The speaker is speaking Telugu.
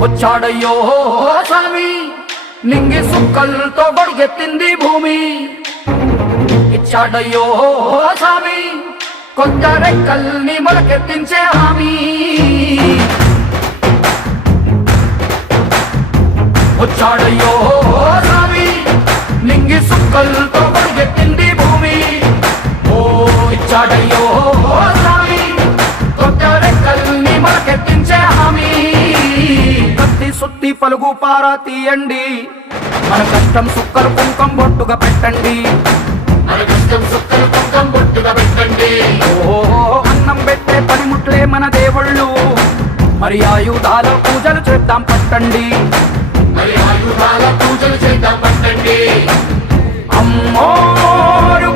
వచ్చాడయ్యో స్వామి నింగి సుక్కలతో బడిగెత్తింది భూమి ఇచ్చాడయ్యో స్వామి కొత్త రెక్కల్ని మొలకెత్తించే హామీ వచ్చాడయ్యో స్వామి నింగి సుక్కలతో బడిగెత్తింది భూమి ఓ ఇచ్చాడయ్యో స్వామి కొత్త రెక్కల్ని మొలకెత్తించే హామీ కత్తి సుత్తి పలుగు పారా తీయండి మన కష్టం సుక్కలు కుంకం బొట్టుగా పెట్టండి ఓ అన్నం పెట్టే పనిముట్లే మన దేవుళ్ళు మరి ఆయుధాల పూజలు చేద్దాం పట్టండి అమ్మోరు